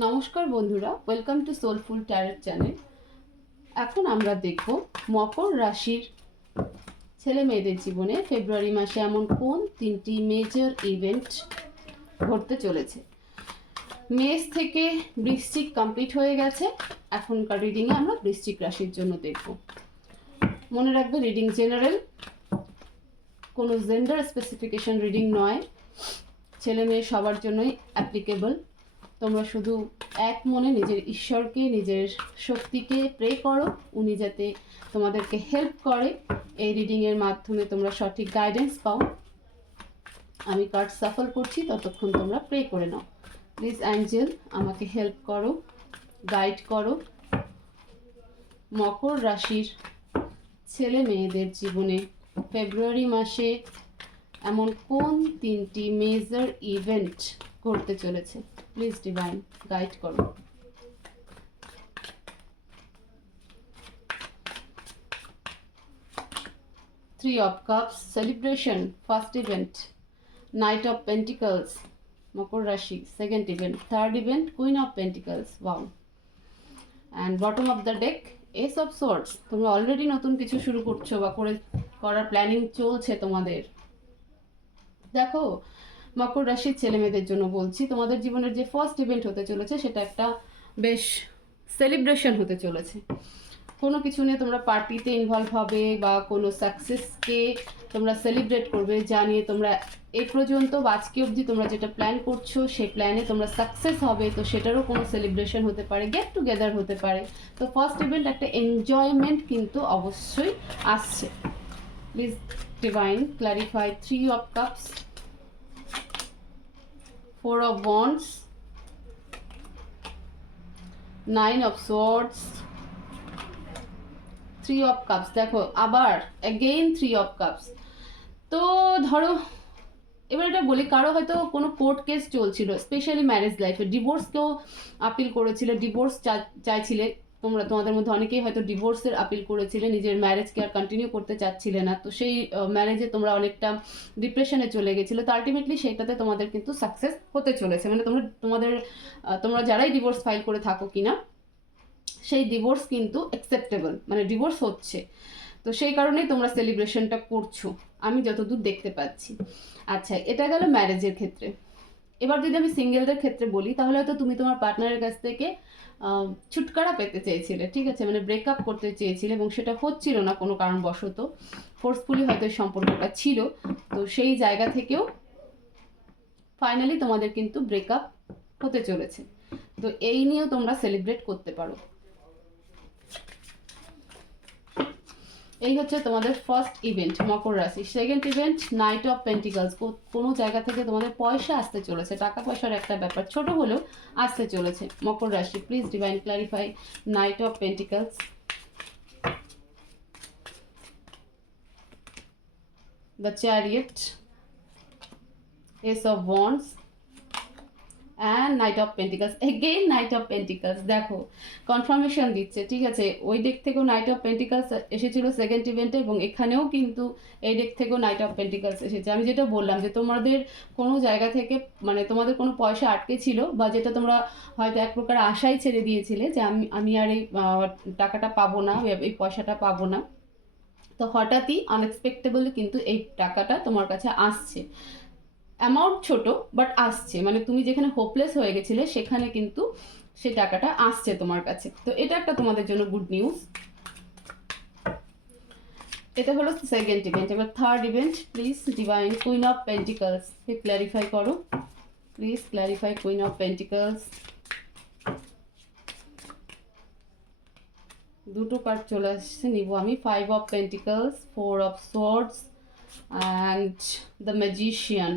নমস্কার বন্ধুরা, welcome to soulful tarot channel. এখন আমরা দেখব মকর রাশির ছেলে মেয়েদের জীবনে ফেব্রুয়ারি মাসে এমন কোন তিনটি মেজর ইভেন্ট ঘটতে চলেছে। মেষ থেকে বৃশ্চিক কমপ্লিট হয়ে গেছে, এখনকার রিডিংয়ে আমরা বৃশ্চিক রাশির জন্য দেখব। মনে রাখবে রিডিং জেনারেল, কোনো জেন্ডার স্পেসিফিকেশন রিডিং নয়, ছেলে মেয়ে সবার জন্যই অ্যাপ্লিকেবল। তোমরা শুধু এক মনে নিজের ঈশ্বরকে, নিজের শক্তিকে প্রে করো, উনি যাতে তোমাদেরকে হেল্প করে। এই রিডিংয়ের মাধ্যমে তোমরা সঠিক গাইডেন্স পাও। আমি কার্ড সাফল করছি, ততক্ষণ তোমরা প্রে করে নাও। প্লিজ অ্যাঞ্জেল আমাকে হেল্প করো, গাইড করো। মকর রাশির ছেলে মেয়েদের জীবনে ফেব্রুয়ারি মাসে এমন কোন তিনটি মেজর ইভেন্ট ঘটতে চলেছে? প্লিজ ডিভাইন গাইড করো। Three of Cups, celebration, first event. Knight of Pentacles, Makar Rashi, second event. Third event, Queen of Pentacles. Wow. And bottom of the deck, Ace of Swords. তোমরা already নতুন কিছু শুরু করছো বা করার planning চলছে তোমাদের। দেখো, মকর রাশির ছেলে মেয়েদের জন্য বলছি, তোমাদের জীবনের যে ফার্স্ট ইভেন্ট হতে চলেছে সেটা একটা বেশ সেলিব্রেশন হতে চলেছে। কোনো কিছু নিয়ে তোমরা পার্টিতে ইনভলভ হবে বা কোনো সাকসেসকে তোমরা সেলিব্রেট করবে, যা নিয়ে তোমরা এই পর্যন্ত বা আজকে অবধি তোমরা যেটা প্ল্যান করছো সেই প্ল্যানে তোমরা সাকসেস হবে, তো সেটারও কোনো সেলিব্রেশন হতে পারে, গেট টুগেদার হতে পারে। তো ফার্স্ট ইভেন্ট একটা এনজয়মেন্ট কিন্তু অবশ্যই আসছে। Please divine clarify. 3 of Cups, 4 of Wands, 9 of Swords, 3 of Cups। দেখো আবার অ্যাগেইন 3 of Cups। তো ধরো এবার এটা বলি, কারো হয়তো কোনো কোর্ট কেস চলছিল, স্পেশালি ম্যারেজ লাইফে ডিভোর্সকেও আপিল করেছিলে, ডিভোর্স চাইছিলে তোমরা, তোমাদের মধ্যে অনেকেই হয়তো ডিভোর্সের আপিল করেছিলে, নিজের ম্যারেজকে আর কন্টিনিউ করতে চাচ্ছিলে না। তো সেই ম্যারেজে তোমরা অনেকটা ডিপ্রেশনে চলে গেছিলো, তো আলটিমেটলি সেইটাতে তোমাদের কিন্তু সাকসেস হতে চলেছে। মানে তোমরা যারাই ডিভোর্স ফাইল করে থাকো কিনা, সেই ডিভোর্স কিন্তু অ্যাকসেপ্টেবল, মানে ডিভোর্স হচ্ছে। তো সেই কারণেই তোমরা সেলিব্রেশনটা করছো, আমি যতদূর দেখতে পাচ্ছি। আচ্ছা, এটা গেল ম্যারেজের ক্ষেত্রে। এবার যদি আমি সিঙ্গেলদের ক্ষেত্রে বলি, তাহলে হয়তো তুমি তোমার পার্টনারের কাছ থেকে ছুটকারা পেতে চেয়েছিলে, ঠিক আছে, মানে ব্রেকআপ করতে চেয়েছিলে এবং সেটা হচ্ছিল না কোনো কারণবশত, ফোর্সফুলি হয়তো সম্পর্কটা ছিল। তো সেই জায়গা থেকেও ফাইনালি তোমাদের কিন্তু ব্রেকআপ হতে চলেছে। তো এই নিয়েও তোমরা সেলিব্রেট করতে পারো। এই হচ্ছে তোমাদের ফার্স্ট ইভেন্ট মকর রাশি। Second event, night of pentacles. কোনো জায়গা থেকে তোমাদের পয়সা আসতে চলেছে, টাকা পয়সার একটা ব্যাপার ছোট হলেও আসতে চলেছে মকর রাশি। Please divine clarify night of pentacles, the chariot, S of wands and night of pentacles. Again night of pentacles. দেখো কনফার্মেশন দিচ্ছে, ঠিক আছে, ওই ডেক থেকেও নাইট অফ পেন্টিকলস এসেছিল সেকেন্ড ইভেন্টে, এবং এখানেও কিন্তু এই ডেক থেকেও নাইট অফ পেন্টিকলস এসেছে। আমি যেটা বললাম যে তোমাদের কোনো জায়গা থেকে, মানে তোমাদের কোনো পয়সা আটকে ছিল, বা যেটা তোমরা হয়তো এক প্রকার আশাই ছেড়ে দিয়েছিলে যে আমি আর এই টাকাটা পাবো না, এই পয়সাটা পাবো না, তো হঠাৎই আনএক্সপেক্টেবলি কিন্তু এই টাকাটা তোমার কাছে আসছে। অ্যামাউন্ট ছোট, বাট আসছে, মানে তুমি যেখানে হোপলেস হয়ে গেছিলে সেখানে কিন্তু সেই টাকাটা আসছে তোমার কাছে। তো এটা একটা তোমাদের জন্য গুড নিউজ। এটা হলো সেকেন্ড ইভেন্ট। এবার third event, please divine queen of pentacles clarify করো। Please clarify queen of pentacles. দুটো কার্ড চলে আসছে, নিব আমি। 5 of Pentacles, 4 of Swords and the magician.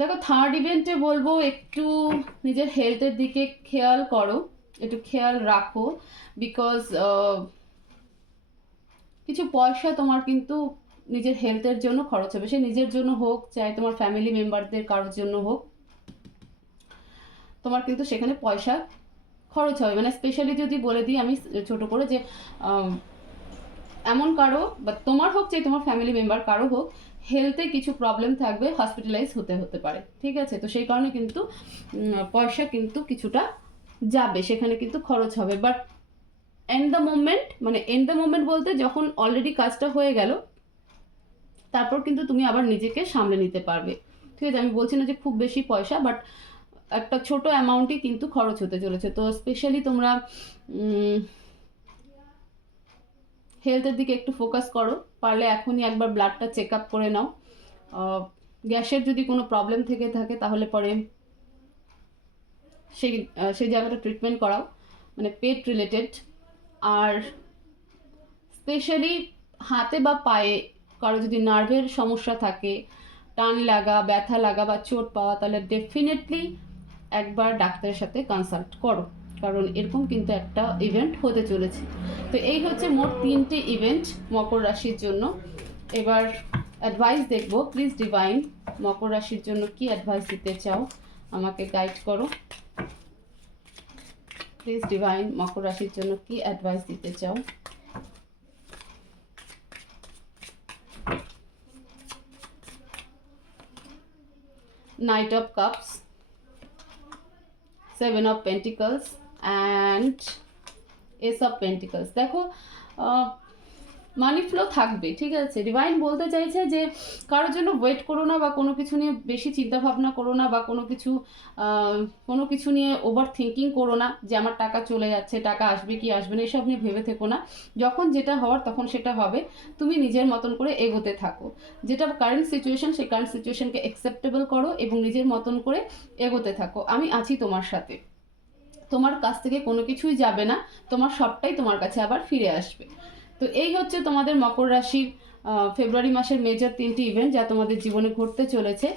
দেখো থার্ড ইভেন্টে বলবো একটু নিজের হেলথের দিকে খেয়াল করো, একটু খেয়াল রাখো, বিকজ কিছু পয়সা তোমার কিন্তু নিজের হেলথের জন্য খরচ হবে, সে নিজের জন্য হোক, চাই তোমার ফ্যামিলি মেম্বারদের কারোর জন্য হোক, তোমার কিন্তু সেখানে পয়সা খরচ হবে। মানে স্পেশালি যদি বলে দিই আমি ছোট করে, যে এমন কারো বা তোমার হোক, চাই তোমার ফ্যামিলি মেম্বার কারো হোক, হেলথে কিছু প্রবলেম থাকবে, হসপিটালাইজ হতে পারে, ঠিক আছে? তো সেই কারণে কিন্তু পয়সা কিন্তু কিছুটা যাবে, সেখানে কিন্তু খরচ হবে। বাট এন্ড দ্য মোমেন্ট বলতে যখন অলরেডি কাজটা হয়ে গেল, তারপর কিন্তু তুমি আবার নিজেকে সামলে নিতে পারবে, ঠিক আছে? আমি বলছি না যে খুব বেশি পয়সা, বাট একটা ছোট অ্যামাউন্টই কিন্তু খরচ হতে চলেছে। তো স্পেশালি তোমরা হেলথের দিকে একটু ফোকাস করো, পারলে এখনই একবার ব্লাডটা চেক আপ করে নাও। গ্যাসের যদি কোনো প্রবলেম থেকে থাকে তাহলে পরে সেই জায়গাটা ট্রিটমেন্ট করাও, মানে পেট রিলেটেড। আর স্পেশালি হাতে বা পায়ে কারো যদি নার্ভের সমস্যা থাকে, টান লাগা, ব্যথা লাগা বা চোট পাওয়া, তাহলে ডেফিনেটলি একবার ডাক্তারের সাথে কনসাল্ট করো, কারণ এরকম কিন্তু একটা ইভেন্ট হতে চলেছে। তো এই হচ্ছে মোট 3টে ইভেন্ট মকর রাশির জন্য। এবার অ্যাডভাইস দেখবো, প্লিজ ডিভাইন মকর রাশির জন্য কি অ্যাডভাইস দিতে চাও, আমাকে গাইড করো। প্লিজ ডিভাইন মকর রাশির জন্য কি অ্যাডভাইস দিতে চাও। Knight of Cups, Seven of Pentacles and Ace of Pentacles। দেখো মানি ফ্লো থাকবে, ঠিক আছে? ডিভাইন বলতে চাইছে যে কারোর জন্য ওয়েট করো না, বা কোনো কিছু নিয়ে বেশি চিন্তা ভাবনা করো না, বা কোনো কিছু নিয়ে ওভার থিঙ্কিং করো না যে আমার টাকা চলে যাচ্ছে, টাকা আসবে কি আসবে না, এসব নিয়ে ভেবে থেকো না। যখন যেটা হওয়ার তখন সেটা হবে, তুমি নিজের মতন করে এগোতে থাকো। যেটা কারেন্ট সিচুয়েশন, সেই কারেন্ট সিচুয়েশনকে অ্যাকসেপ্টেবল করো এবং নিজের মতন করে এগোতে থাকো। আমি আছি তোমার সাথে, তোমার কাছ থেকে কোনো কিছুই যাবে না, তোমার সবটাই তোমার কাছে আবার ফিরে আসবে। তো এই হচ্ছে তোমাদের মকর রাশির ফেব্রুয়ারি মাসের মেজর 3টি ইভেন্ট যা তোমাদের জীবনে ঘটতে চলেছে।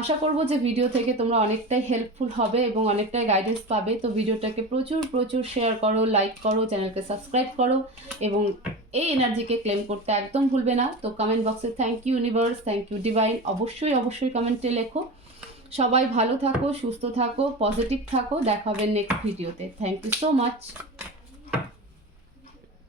আশা করব যে ভিডিও থেকে তোমরা অনেকটাই হেল্পফুল হবে এবং অনেকটাই গাইডেন্স পাবে। তো ভিডিওটাকে প্রচুর শেয়ার করো, লাইক করো, চ্যানেলকে সাবস্ক্রাইব করো এবং এই এনার্জিকে ক্লেম করতে একদম ভুলবে না। তো কমেন্ট বক্সে thank you universe, thank you divine অবশ্যই কমেন্টে লেখো। সবাই ভালো থাকো, সুস্থ থাকো, পজিটিভ থাকো। দেখা হবে নেক্সট ভিডিওতে। Thank you so much.